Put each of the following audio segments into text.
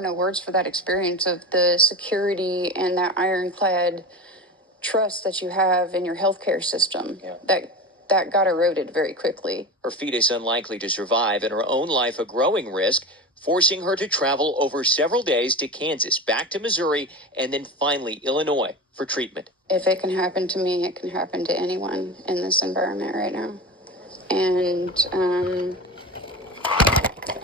No words for that experience of the security and that ironclad trust that you have in your healthcare system. Yeah. That got eroded very quickly. Her fetus unlikely to survive, and her own life a growing risk, forcing her to travel over several days to Kansas, back to Missouri, and then finally Illinois for treatment. If it can happen to me, it can happen to anyone in this environment right now. And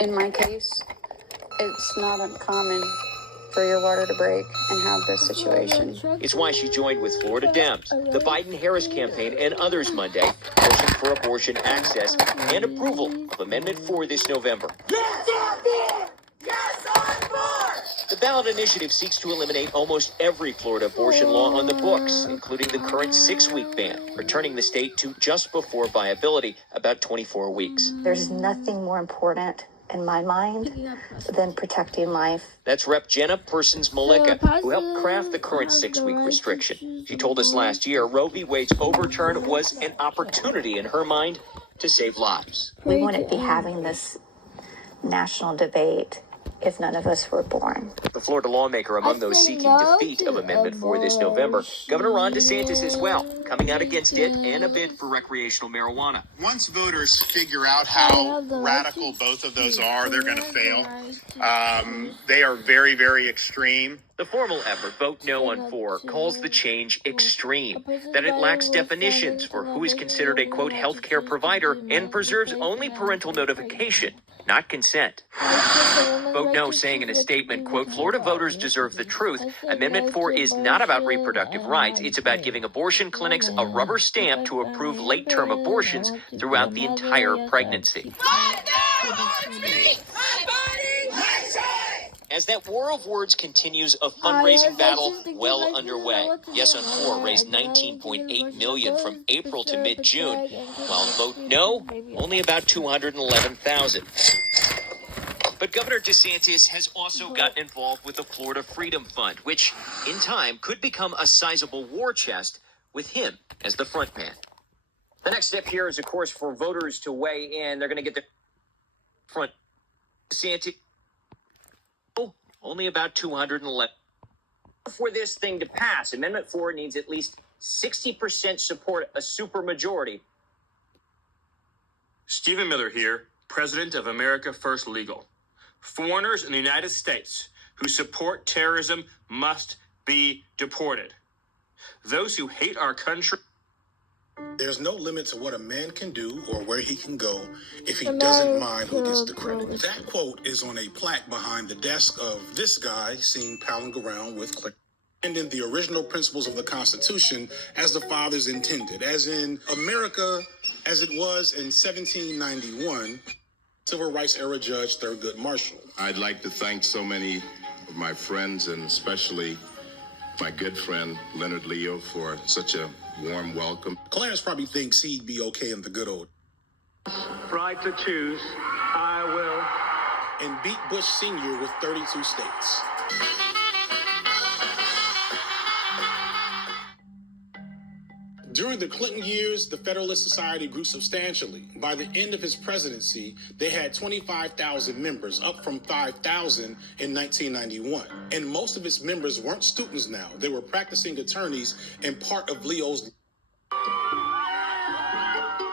in my case, it's not uncommon for your water to break and have this situation. It's why she joined with Florida Dems, the Biden-Harris campaign, and others Monday, pushing for abortion access and approval of Amendment 4 this November. Yes on board! Yes on board! The ballot initiative seeks to eliminate almost every Florida abortion law on the books, including the current 6-week ban, returning the state to just before viability, about 24 weeks. There's nothing more important in my mind than protecting life. That's Rep. Jenna Persons-Malika, who helped craft the current 6-week restriction. She told us last year Roe v. Wade's overturn was an opportunity in her mind to save lives. We wouldn't be having this national debate if none of us were born. The Florida lawmaker among those seeking defeat of Amendment 4 this November, Governor Ron DeSantis as well, coming out against it and a bid for recreational marijuana. Once voters figure out how radical both of those are, they're going to fail. They are very, very extreme. The formal effort, Vote No on 4, calls the change extreme, that it lacks definitions for who is considered a, quote, healthcare provider and preserves only parental notification, not consent. Vote No saying in a statement, quote, Florida voters deserve the truth. Amendment 4 is not about reproductive rights. It's about giving abortion clinics a rubber stamp to approve late-term abortions throughout the entire pregnancy. As that war of words continues, a fundraising battle well underway. Yes on 4 raised $19.8 million from April to mid-June, while Vote No, only about $211,000. But Governor DeSantis has also gotten involved with the Florida Freedom Fund, which, in time, could become a sizable war chest with him as the front man. The next step here is, of course, for voters to weigh in. They're going to get the front. DeSantis, only about 211. For this thing to pass, Amendment 4 needs at least 60% support, a supermajority. Stephen Miller here, president of America First Legal. Foreigners in the United States who support terrorism must be deported. Those who hate our country. There's no limit to what a man can do or where he can go if he doesn't mind who gets the credit. That quote is on a plaque behind the desk of this guy seen palling around with Click. And in the original principles of the Constitution as the fathers intended, as in America as it was in 1791, Civil Rights era Judge Thurgood Marshall. I'd like to thank so many of my friends, and especially my good friend Leonard Leo, for such a warm welcome. Clarence probably thinks he'd be okay in the good old. Right to choose, I will. And beat Bush Sr. with 32 states. During the Clinton years, the Federalist Society grew substantially. By the end of his presidency, they had 25,000 members, up from 5,000 in 1991. And most of its members weren't students now. They were practicing attorneys and part of Leo's.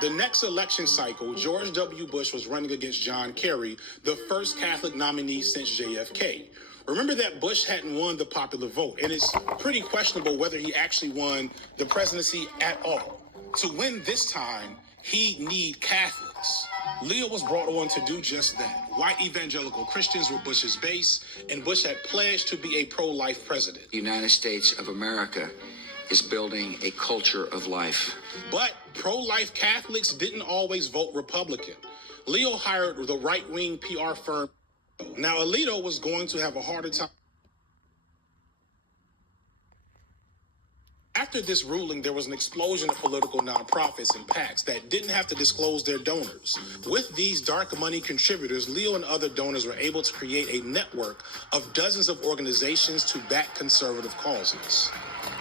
The next election cycle, George W. Bush was running against John Kerry, the first Catholic nominee since JFK. Remember that Bush hadn't won the popular vote, and it's pretty questionable whether he actually won the presidency at all. To win this time, he'd need Catholics. Leo was brought on to do just that. White evangelical Christians were Bush's base, and Bush had pledged to be a pro-life president. The United States of America is building a culture of life. But pro-life Catholics didn't always vote Republican. Leo hired the right-wing PR firm. Now, Alito was going to have a harder time. After this ruling, there was an explosion of political nonprofits and PACs that didn't have to disclose their donors. With these dark money contributors, Leo and other donors were able to create a network of dozens of organizations to back conservative causes.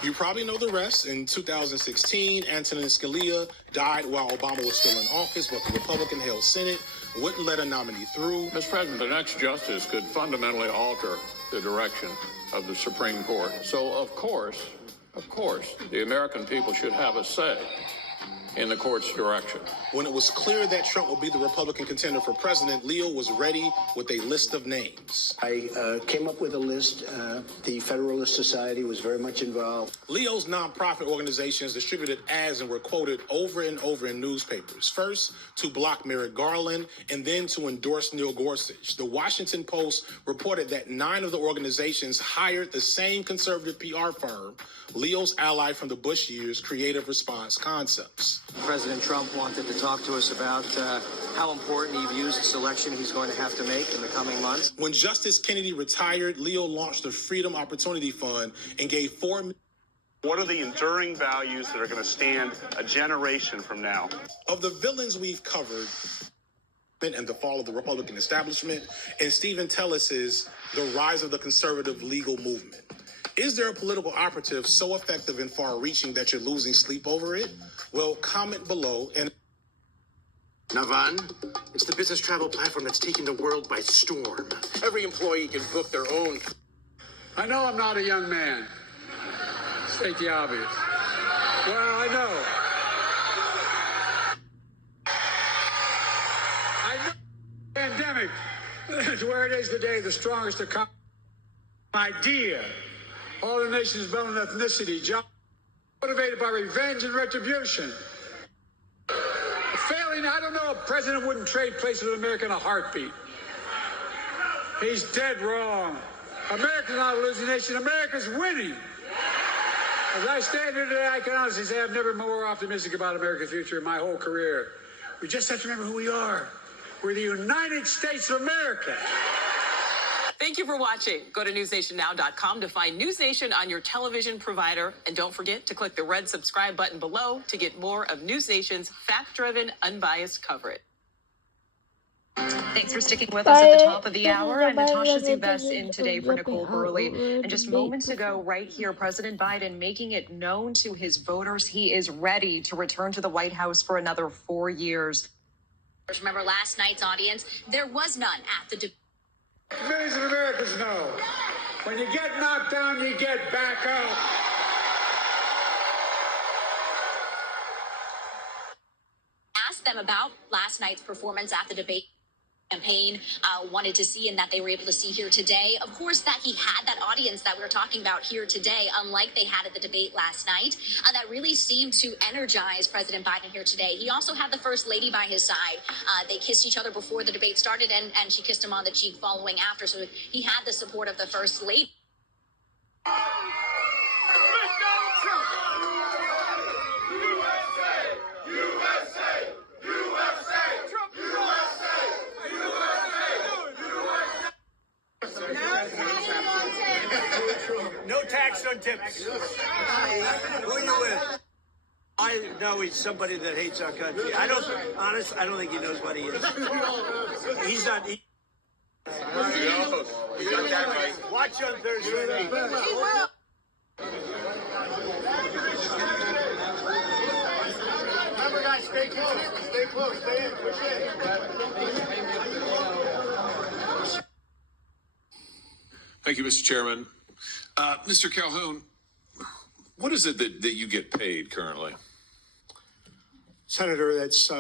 You probably know the rest. In 2016, Antonin Scalia died while Obama was still in office, but the Republican-held Senate wouldn't let a nominee through. Mr. President, the next justice could fundamentally alter the direction of the Supreme Court. So, of course, the American people should have a say in the court's direction. When it was clear that Trump would be the Republican contender for president, Leo was ready with a list of names. I came up with a list. The Federalist Society was very much involved. Leo's nonprofit organizations distributed ads and were quoted over and over in newspapers. First, to block Merrick Garland, and then to endorse Neil Gorsuch. The Washington Post reported that 9 of the organizations hired the same conservative PR firm, Leo's ally from the Bush years, Creative Response Concepts. President Trump wanted to talk to us about how important he views this election he's going to have to make in the coming months. When Justice Kennedy retired, Leo launched the Freedom Opportunity Fund and gave $4 million. What are the enduring values that are going to stand a generation from now? Of the villains we've covered, and the fall of the Republican establishment, and Stephen Tellis's The Rise of the Conservative Legal Movement. Is there a political operative so effective and far-reaching that you're losing sleep over it? Well, comment below. And Navan, it's the business travel platform that's taking the world by storm. Every employee can book their own. I know I'm not a young man. State the obvious. Well, I know. Pandemic is where it is today, the strongest economy. Idea. All the nations built on ethnicity, job motivated by revenge and retribution. Failing, I don't know, a president wouldn't trade places with America in a heartbeat. He's dead wrong. America's not a losing nation. America's winning. As I stand here today, I can honestly say I've never been more optimistic about America's future in my whole career. We just have to remember who we are. We're the United States of America. Thank you for watching. Go to newsnationnow.com to find News Nation on your television provider. And don't forget to click the red subscribe button below to get more of News Nation's fact-driven, unbiased coverage. Thanks for sticking with us at the top of the hour. I'm Natasha Zubes in today for Nicole Burley. And just moments ago, right here, President Biden making it known to his voters he is ready to return to the White House for another 4 years. Remember last night's audience? There was none at the debate. Millions of Americans know when you get knocked down, you get back up. Asked them about last night's performance at the debate campaign, wanted to see and that they were able to see here today. Of course, that he had that audience that we're talking about here today, unlike they had at the debate last night, that really seemed to energize President Biden here today. He also had the First Lady by his side. They kissed each other before the debate started, and she kissed him on the cheek following after. So he had the support of the First Lady. No tax on tips. Who you with? I know he's somebody that hates our country. I don't think he knows what he is. He's not. You got that right. Watch on Thursday night. He will. Remember, guys, stay close. Stay close. Stay in. Push in. Thank you, Mr. Chairman. Mr. Calhoun, what is it that you get paid currently? Senator, that's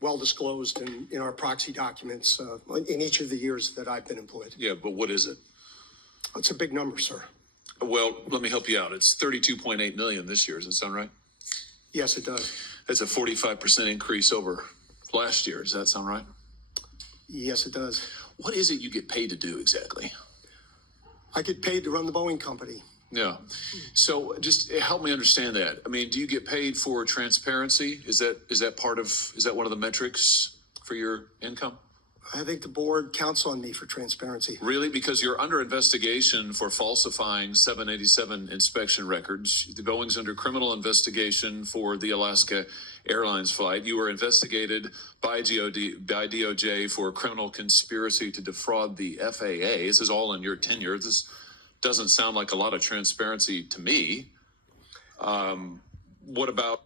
well disclosed in our proxy documents in each of the years that I've been employed. Yeah, but what is it? It's a big number, sir. Well, let me help you out. It's $32.8 million this year. Does that sound right? Yes, it does. That's a 45% increase over last year. Does that sound right? Yes, it does. What is it you get paid to do exactly? I get paid to run the Boeing company. Yeah. So just help me understand that. I mean, do you get paid for transparency? Is that one of the metrics for your income? I think the board counts on me for transparency. Really? Because you're under investigation for falsifying 787 inspection records. The Boeing's under criminal investigation for the Alaska Airlines flight. You were investigated by DOJ for criminal conspiracy to defraud the FAA. This is all in your tenure. This doesn't sound like a lot of transparency to me. What about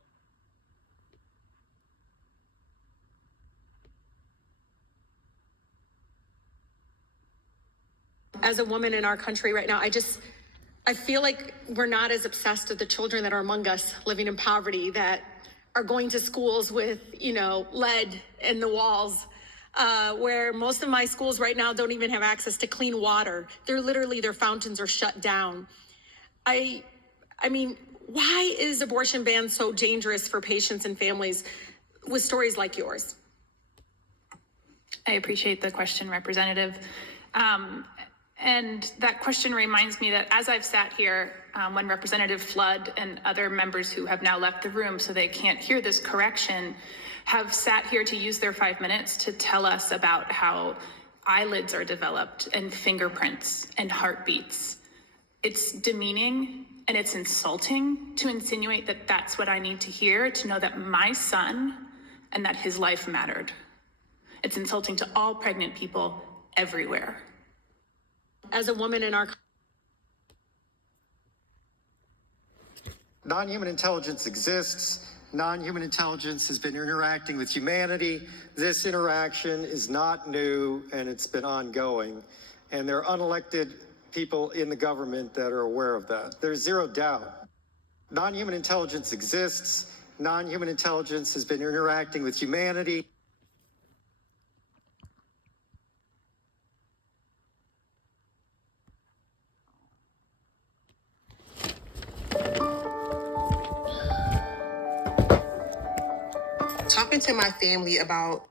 As a woman in our country right now, I feel like we're not as obsessed with the children that are among us living in poverty, that are going to schools with, lead in the walls, where most of my schools right now don't even have access to clean water. Their fountains are shut down. I mean, why is abortion ban so dangerous for patients and families with stories like yours? I appreciate the question, Representative. And that question reminds me that as I've sat here, when Representative Flood and other members who have now left the room so they can't hear this correction have sat here to use their 5 minutes to tell us about how eyelids are developed and fingerprints and heartbeats. It's demeaning and it's insulting to insinuate that that's what I need to hear to know that my son and that his life mattered. It's insulting to all pregnant people everywhere. As a woman in our non-human intelligence exists. Non-human intelligence has been interacting with humanity. This interaction is not new, and it's been ongoing. And there are unelected people in the government that are aware of that. There's zero doubt. Non-human intelligence exists. Non-human intelligence has been interacting with humanity. Talking to my family about...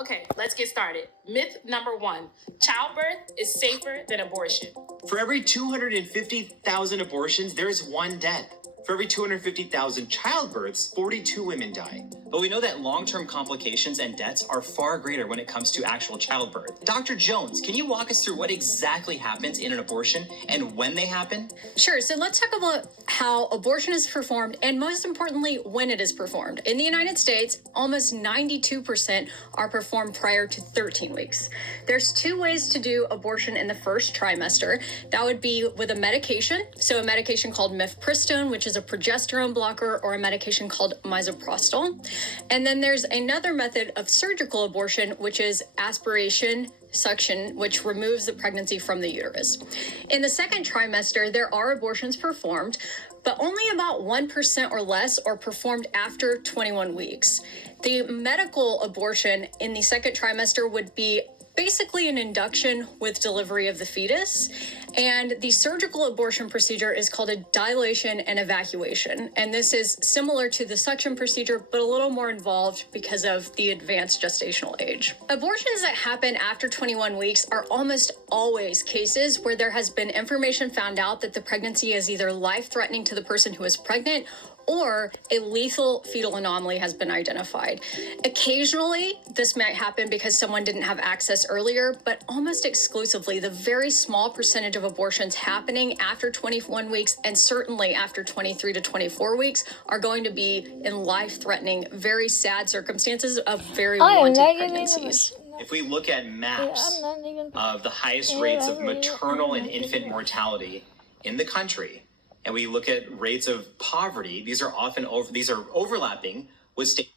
Okay, let's get started. Myth number 1, childbirth is safer than abortion. For every 250,000 abortions, there is one death. For every 250,000 childbirths, 42 women die. But we know that long-term complications and deaths are far greater when it comes to actual childbirth. Dr. Jones, can you walk us through what exactly happens in an abortion and when they happen? Sure. So let's talk about how abortion is performed and, most importantly, when it is performed. In the United States, almost 92% are performed prior to 13 weeks. There's 2 ways to do abortion in the first trimester. That would be with a medication. So a medication called Mifepristone, which is a progesterone blocker, or a medication called Mifepristone. And then there's another method of surgical abortion, which is aspiration suction, which removes the pregnancy from the uterus. In the second trimester, there are abortions performed, but only about 1% or less are performed after 21 weeks. The medical abortion in the second trimester would be basically an induction with delivery of the fetus. And the surgical abortion procedure is called a dilation and evacuation. And this is similar to the suction procedure, but a little more involved because of the advanced gestational age. Abortions that happen after 21 weeks are almost always cases where there has been information found out that the pregnancy is either life-threatening to the person who is pregnant or a lethal fetal anomaly has been identified. Occasionally, this might happen because someone didn't have access earlier, but almost exclusively, the very small percentage of abortions happening after 21 weeks and certainly after 23 to 24 weeks are going to be in life-threatening, very sad circumstances of very wanted pregnancies. If we look at maps of the highest rates of maternal and infant mortality in the country, and we look at rates of poverty, these are overlapping with state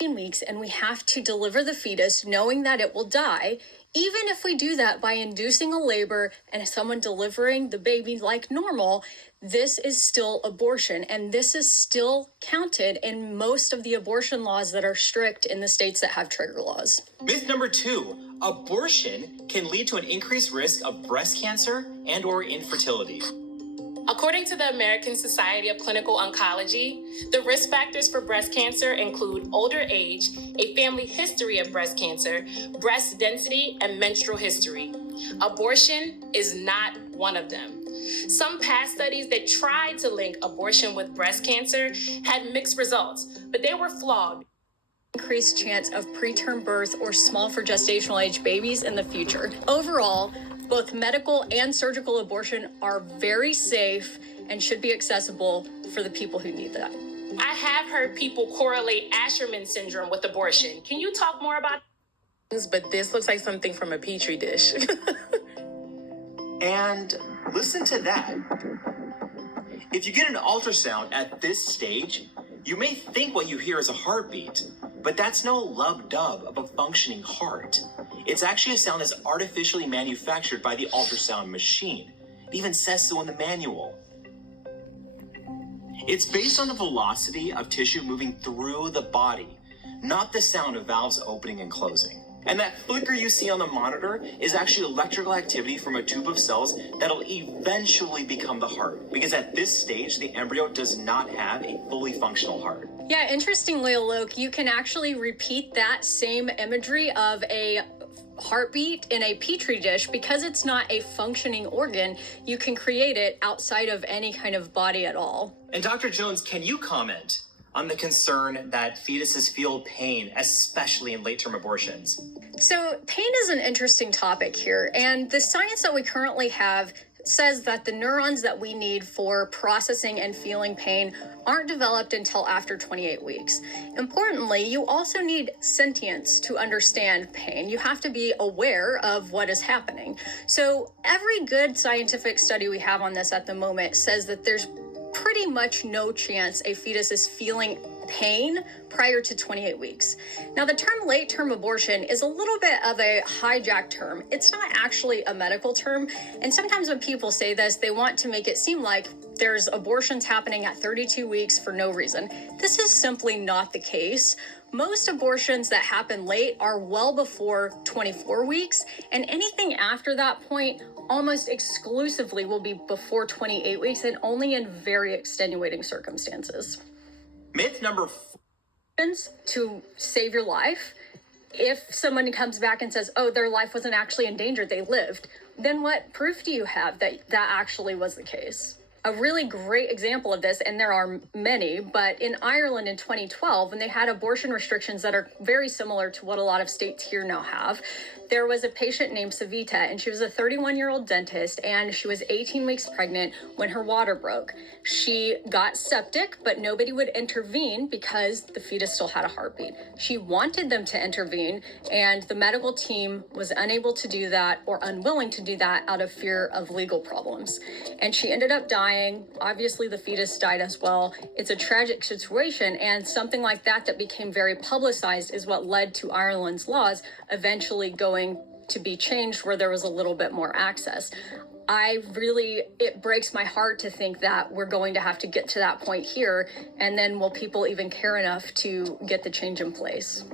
weeks, and we have to deliver the fetus knowing that it will die. Even if we do that by inducing a labor and someone delivering the baby like normal, this is still abortion, and this is still counted in most of the abortion laws that are strict in the states that have trigger laws. Myth number 2, abortion can lead to an increased risk of breast cancer and or infertility. According to the American Society of Clinical Oncology, the risk factors for breast cancer include older age, a family history of breast cancer, breast density, and menstrual history. Abortion is not one of them. Some past studies that tried to link abortion with breast cancer had mixed results, but they were flawed. Increased chance of preterm birth or small for gestational age babies in the future. Overall, both medical and surgical abortion are very safe and should be accessible for the people who need that. I have heard people correlate Asherman syndrome with abortion. Can you talk more about this? But this looks like something from a petri dish. And listen to that. If you get an ultrasound at this stage, you may think what you hear is a heartbeat, but that's no lub-dub of a functioning heart. It's actually a sound that's artificially manufactured by the ultrasound machine. It even says so in the manual. It's based on the velocity of tissue moving through the body, not the sound of valves opening and closing. And that flicker you see on the monitor is actually electrical activity from a tube of cells that'll eventually become the heart. Because at this stage, the embryo does not have a fully functional heart. Yeah, interestingly, Alok, you can actually repeat that same imagery of a heartbeat in a petri dish. Because it's not a functioning organ, you can create it outside of any kind of body at all. And Dr. Jones, can you comment on the concern that fetuses feel pain, especially in late-term abortions? So pain is an interesting topic here, and the science that we currently have says that the neurons that we need for processing and feeling pain aren't developed until after 28 weeks. Importantly, you also need sentience to understand pain. You have to be aware of what is happening. So every good scientific study we have on this at the moment says that there's pretty much no chance a fetus is feeling pain prior to 28 weeks. Now, the term late-term abortion is a little bit of a hijacked term. It's not actually a medical term, and sometimes when people say this, they want to make it seem like there's abortions happening at 32 weeks for no reason. This is simply not the case. Most abortions that happen late are well before 24 weeks, and anything after that point almost exclusively will be before 28 weeks and only in very extenuating circumstances. Myth number 4. To save your life. If someone comes back and says, oh, their life wasn't actually in danger, they lived, then what proof do you have that that actually was the case? A really great example of this, and there are many, but in Ireland in 2012, when they had abortion restrictions that are very similar to what a lot of states here now have, there was a patient named Savita, and she was a 31-year-old dentist, and she was 18 weeks pregnant when her water broke. She got septic, but nobody would intervene because the fetus still had a heartbeat. She wanted them to intervene, and the medical team was unable to do that or unwilling to do that out of fear of legal problems. And she ended up dying. Obviously, the fetus died as well. It's a tragic situation, and something like that became very publicized is what led to Ireland's laws eventually going to be changed where there was a little bit more access. It breaks my heart to think that we're going to have to get to that point here, and then will people even care enough to get the change in place?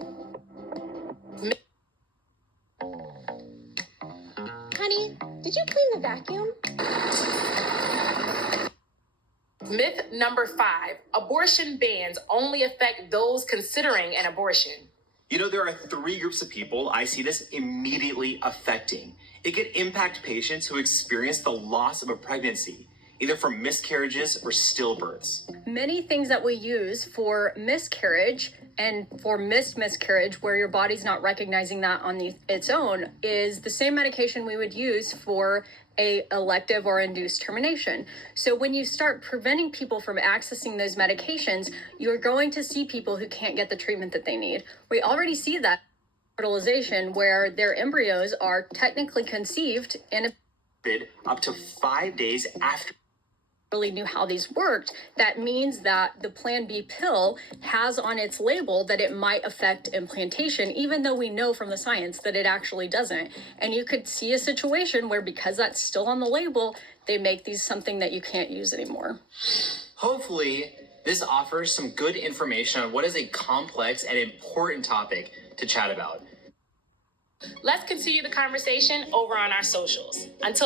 Honey, did you clean the vacuum? Myth number 5, abortion bans only affect those considering an abortion. You know, there are 3 groups of people I see this immediately affecting. It could impact patients who experience the loss of a pregnancy, either from miscarriages or stillbirths. Many things that we use for miscarriage and for missed miscarriage, where your body's not recognizing that on its own, is the same medication we would use for a elective or induced termination. So when you start preventing people from accessing those medications, you're going to see people who can't get the treatment that they need. We already see that fertilization where their embryos are technically conceived in up to 5 days after really knew how these worked. That means that the Plan B pill has on its label that it might affect implantation, even though we know from the science that it actually doesn't. And you could see a situation where, because that's still on the label, they make these something that you can't use anymore. Hopefully, this offers some good information on what is a complex and important topic to chat about. Let's continue the conversation over on our socials. Until